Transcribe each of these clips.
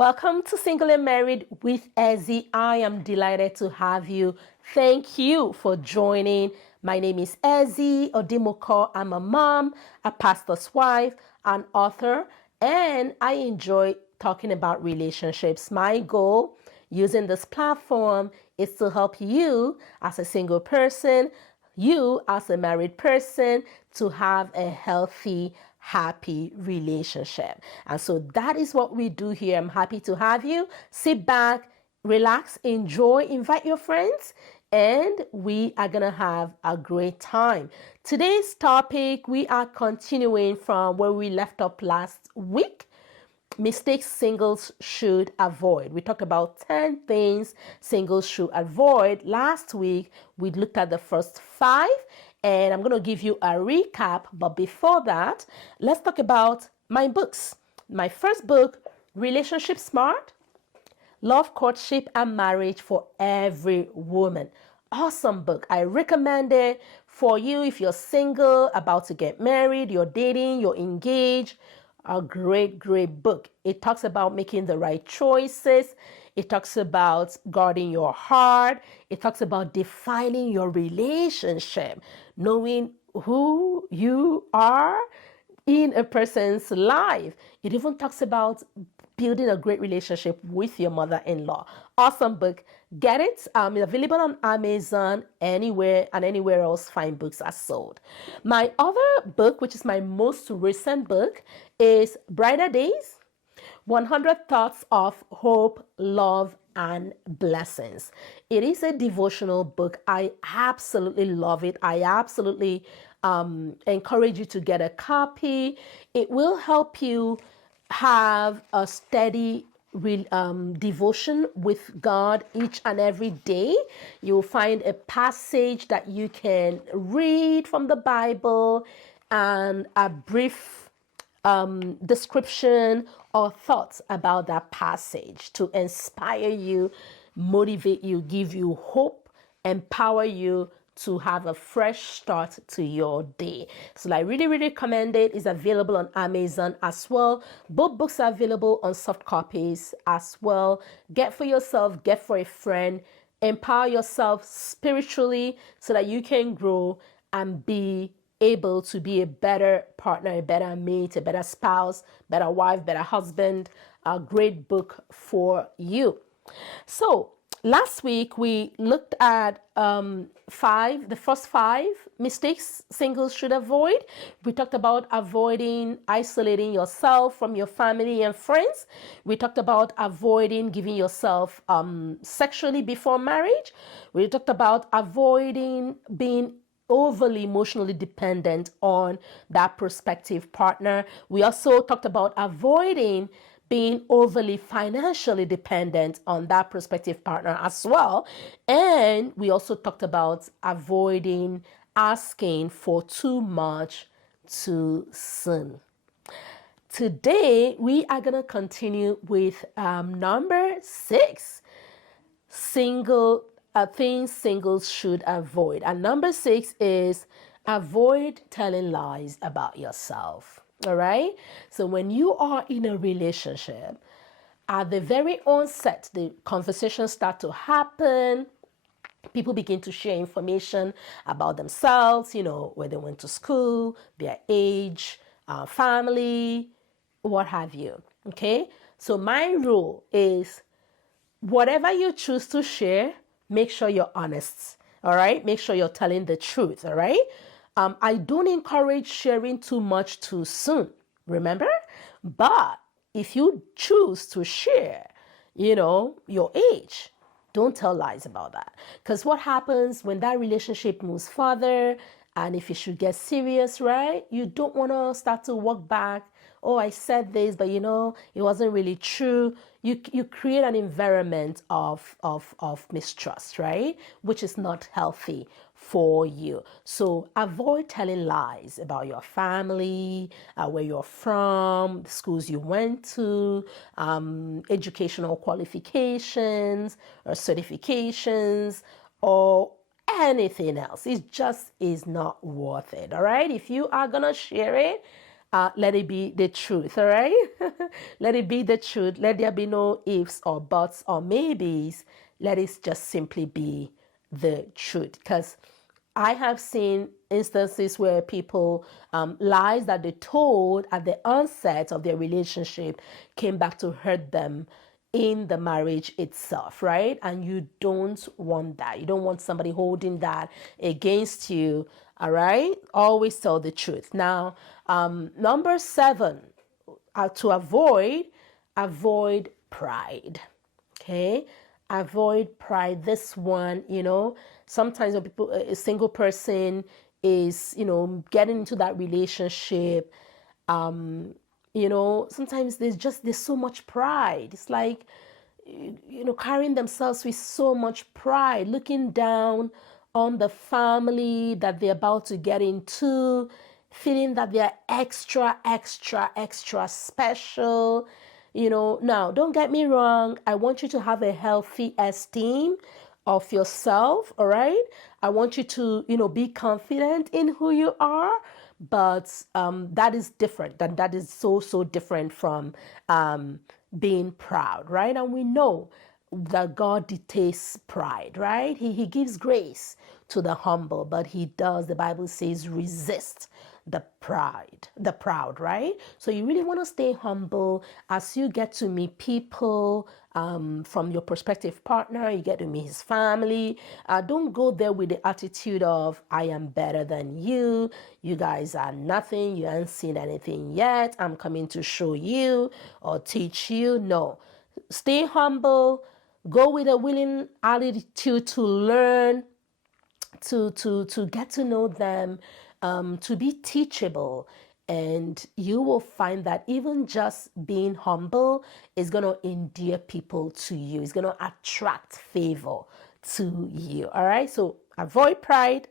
Welcome to Single and Married with Ezzy. I am delighted to have you. Thank you for joining. My name is Ezzy Odimoko. I'm a mom, a pastor's wife, an author, and I enjoy talking about relationships. My goal using this platform is to help you as a single person, you as a married person, to have a healthy, happy relationship. And so that is what we do here. I'm happy to have you. Sit back, relax, enjoy, invite your friends, and we are going to have a great time. Today's topic, we are continuing from where we left up last week. Mistakes singles should avoid. We talked about 10 things singles should avoid. Last week, we looked at the first 5, and I'm going to give you a recap. But before that, let's talk about my books. My first book, Relationship Smart, Love, Courtship, and Marriage for Every Woman. Awesome book. I recommend it for you if you're single, about to get married, you're dating, you're engaged. A great, great book. It talks about making the right choices. It talks about guarding your heart. It talks about defining your relationship, knowing who you are in a person's life. It even talks about building a great relationship with your mother-in-law. Awesome book. Get it. It's available on Amazon, anywhere and anywhere else fine books are sold. My other book, which is my most recent book, is Brighter Days, 100 Thoughts of Hope, Love, and Blessings. It is a devotional book. I absolutely love it. I absolutely encourage you to get a copy. It will help you have a steady devotion with God each and every day. You'll find a passage that you can read from the Bible and a brief description or thoughts about that passage to inspire you, motivate you, give you hope, empower you to have a fresh start to your day. So I really, really recommend it. It's available on Amazon as well. Both books are available on soft copies as well. Get for yourself, get for a friend, empower yourself spiritually so that you can grow and be able to be a better partner, a better mate, a better spouse, better wife, better husband. A great book for you. So last week we looked at the first 5 mistakes singles should avoid. We talked about avoiding isolating yourself from your family and friends. We talked about avoiding giving yourself sexually before marriage. We talked about avoiding being overly emotionally dependent on that prospective partner. We also talked about avoiding being overly financially dependent on that prospective partner as well. And we also talked about avoiding asking for too much too soon. Today, we are going to continue with number 6, things singles should avoid. And number 6 is avoid telling lies about yourself. All right. So when you are in a relationship, at the very onset, the conversations start to happen. People begin to share information about themselves, where they went to school, their age, family, what have you. Okay. So my rule is whatever you choose to share, make sure you're honest. All right. Make sure you're telling the truth. All right. I don't encourage sharing too much too soon, remember? But if you choose to share, your age, don't tell lies about that. Because what happens when that relationship moves further and if it should get serious, right? You don't want to start to walk back. Oh, I said this, but it wasn't really true. You create an environment of mistrust, right? Which is not healthy for you. So avoid telling lies about your family, where you're from, the schools you went to, educational qualifications or certifications, or anything else. It just is not worth it. All right. If you are going to share it, let it be the truth, all right? Let it be the truth. Let there be no ifs or buts or maybes. Let it just simply be the truth. Because I have seen instances where people, lies that they told at the onset of their relationship came back to hurt them in the marriage itself, right? And you don't want that. You don't want somebody holding that against you, all right? Always tell the truth. Now, number 7, to avoid pride. Okay, avoid pride. This one, sometimes when a single person is, getting into that relationship, sometimes there's so much pride. It's like, carrying themselves with so much pride, looking down on the family that they're about to get into, feeling that they're extra, extra, extra special. Now, don't get me wrong. I want you to have a healthy esteem of yourself, all right? I want you to, be confident in who you are, but that is different. That is so, so different from being proud, right? And we know that God detests pride, right? He gives grace to the humble, but he does, the Bible says, resist the proud, right? So you really want to stay humble as you get to meet people, from your prospective partner, you get to meet his family. Don't go there with the attitude of, I am better than you. You guys are nothing. You haven't seen anything yet. I'm coming to show you or teach you. No, stay humble. Go with a willing attitude to learn, to get to know them, to be teachable. And you will find that even just being humble is going to endear people to you. It's going to attract favor to you. All right. So avoid pride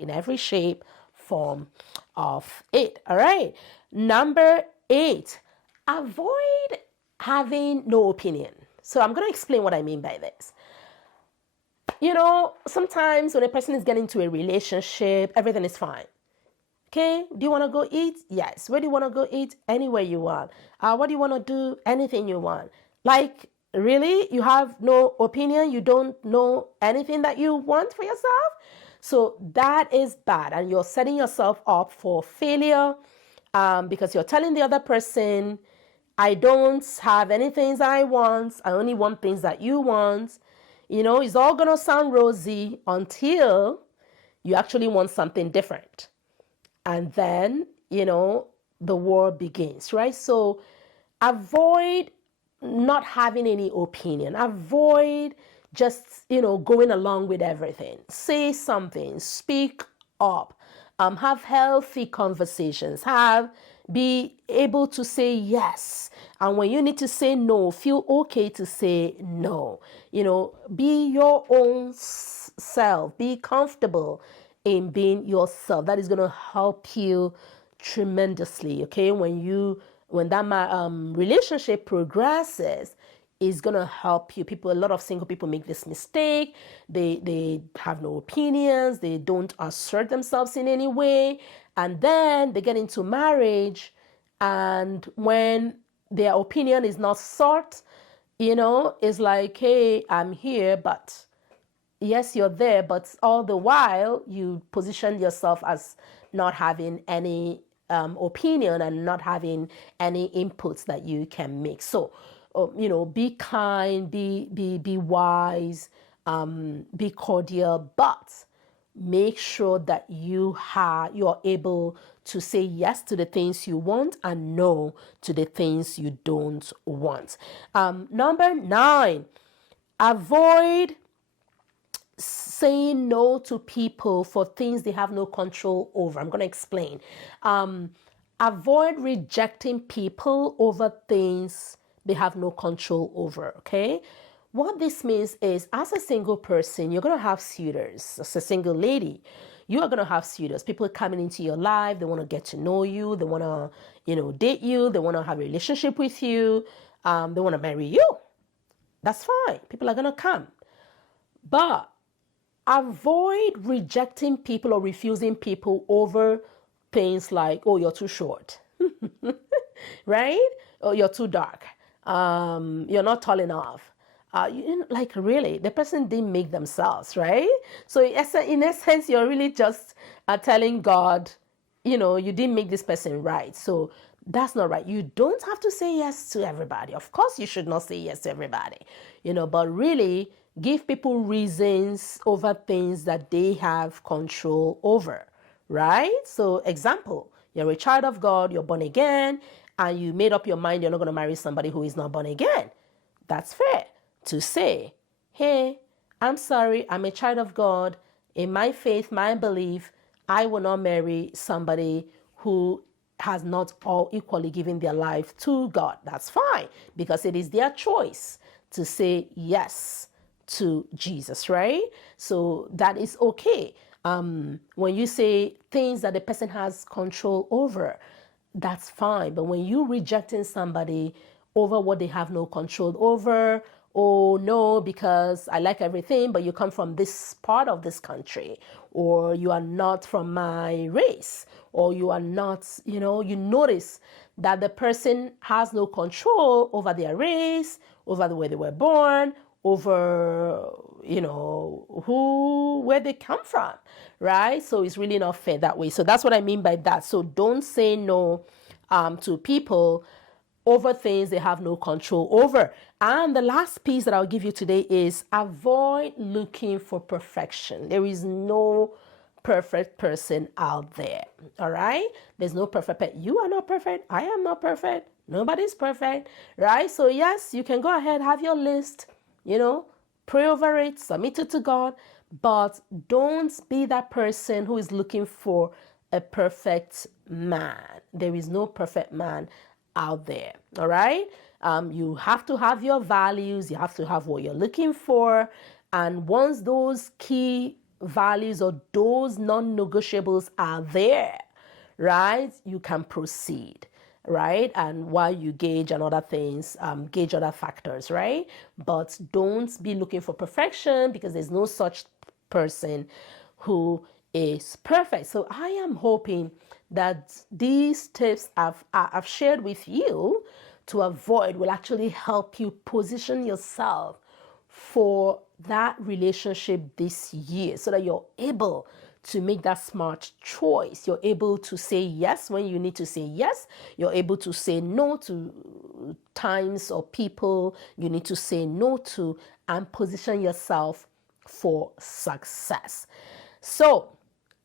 in every shape, form of it. All right. Number 8, avoid having no opinion. So I'm going to explain what I mean by this. Sometimes when a person is getting into a relationship, everything is fine. Okay, do you want to go eat? Yes. Where do you want to go eat? Anywhere you want. What do you want to do? Anything you want. Like, really? You have no opinion? You don't know anything that you want for yourself? So that is bad. And you're setting yourself up for failure, because you're telling the other person, I don't have any things I want. I only want things that you want. It's all going to sound rosy until you actually want something different. And then, the war begins, right? So avoid not having any opinion. Avoid just, going along with everything. Say something, speak up, have healthy conversations, be able to say yes. And when you need to say no, feel okay to say no. Be your own self, be comfortable in being yourself. That is going to help you tremendously. Okay, when that relationship progresses, is going to help you. A lot of single people make this mistake. They have no opinions. They don't assert themselves in any way, and then they get into marriage, and when their opinion is not sought, it's like, hey, I'm here, but yes, you're there, but all the while you position yourself as not having any opinion and not having any inputs that you can make. So, be kind, be wise, be cordial, but make sure that you're able to say yes to the things you want and no to the things you don't want. Number 9, avoid saying no to people for things they have no control over. I'm going to explain. Avoid rejecting people over things they have no control over, okay? What this means is, as a single person, you're going to have suitors. As a single lady, you are going to have suitors. People coming into your life, they want to get to know you. They want to, date you. They want to have a relationship with you. They want to marry you. That's fine. People are going to come. But avoid rejecting people or refusing people over things like, oh, you're too short. right? Or you're too dark. You're not tall enough. Like really, the person didn't make themselves, right? So in essence, you're really just telling God, you didn't make this person right. So that's not right. You don't have to say yes to everybody. Of course, you should not say yes to everybody, but really give people reasons over things that they have control over, right? So, example, you're a child of God, you're born again, and you made up your mind you're not going to marry somebody who is not born again. That's fair to say, hey, I'm sorry, I'm a child of God. In my faith, my belief, I will not marry somebody who has not all equally given their life to God. That's fine, because it is their choice to say yes to Jesus, right? So that is okay. When you say things that the person has control over, that's fine. But when you rejecting somebody over what they have no control over, oh no, because I like everything, but you come from this part of this country, or you are not from my race, or you are not, you notice that the person has no control over their race, over the way they were born, over where they come from, right? So it's really not fair that way. So that's what I mean by that. So don't say no to people over things they have no control over. And the last piece that I'll give you today is avoid looking for perfection. There is no perfect person out there. All right, there's no perfect. You are not perfect. I am not perfect. Nobody's perfect, right? So yes, you can go ahead, have your list, pray over it, submit it to God, but don't be that person who is looking for a perfect man. There is no perfect man out there. All right. You have to have your values. You have to have what you're looking for. And once those key values or those non-negotiables are there, right, you can proceed, right? And while you gauge and other things, gauge other factors, right? But don't be looking for perfection, because there's no such person who is perfect. So I am hoping that these tips I've shared with you to avoid will actually help you position yourself for that relationship this year, so that you're able to make that smart choice. You're able to say yes when you need to say yes. You're able to say no to times or people you need to say no to, and position yourself for success. So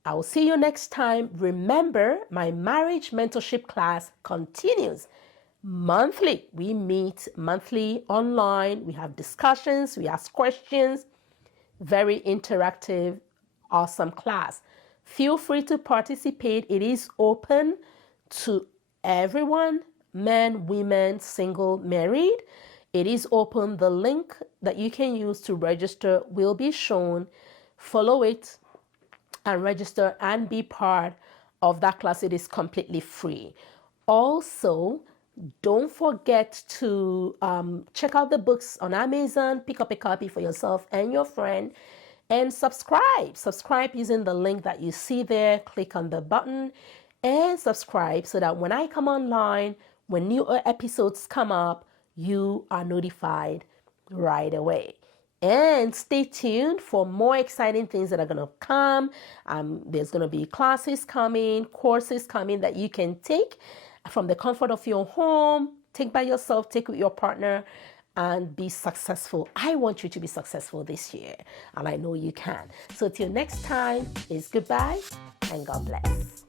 I will see you next time. Remember, my marriage mentorship class continues monthly. We meet monthly online. We have discussions, we ask questions. Very interactive, awesome class. Feel free to participate. It is open to everyone, men, women, single, married. It is open. The link that you can use to register will be shown. Follow it and register and be part of that class. It is completely free. Also, don't forget to check out the books on Amazon. Pick up a copy for yourself and your friend, and subscribe. Subscribe using the link that you see there. Click on the button and subscribe, so that when I come online, when new episodes come up, you are notified right away. And stay tuned for more exciting things that are going to come. There's going to be classes coming, courses coming that you can take from the comfort of your home. Take by yourself, take with your partner, and be successful. I want you to be successful this year, and I know you can. So till next time, it's goodbye and God bless.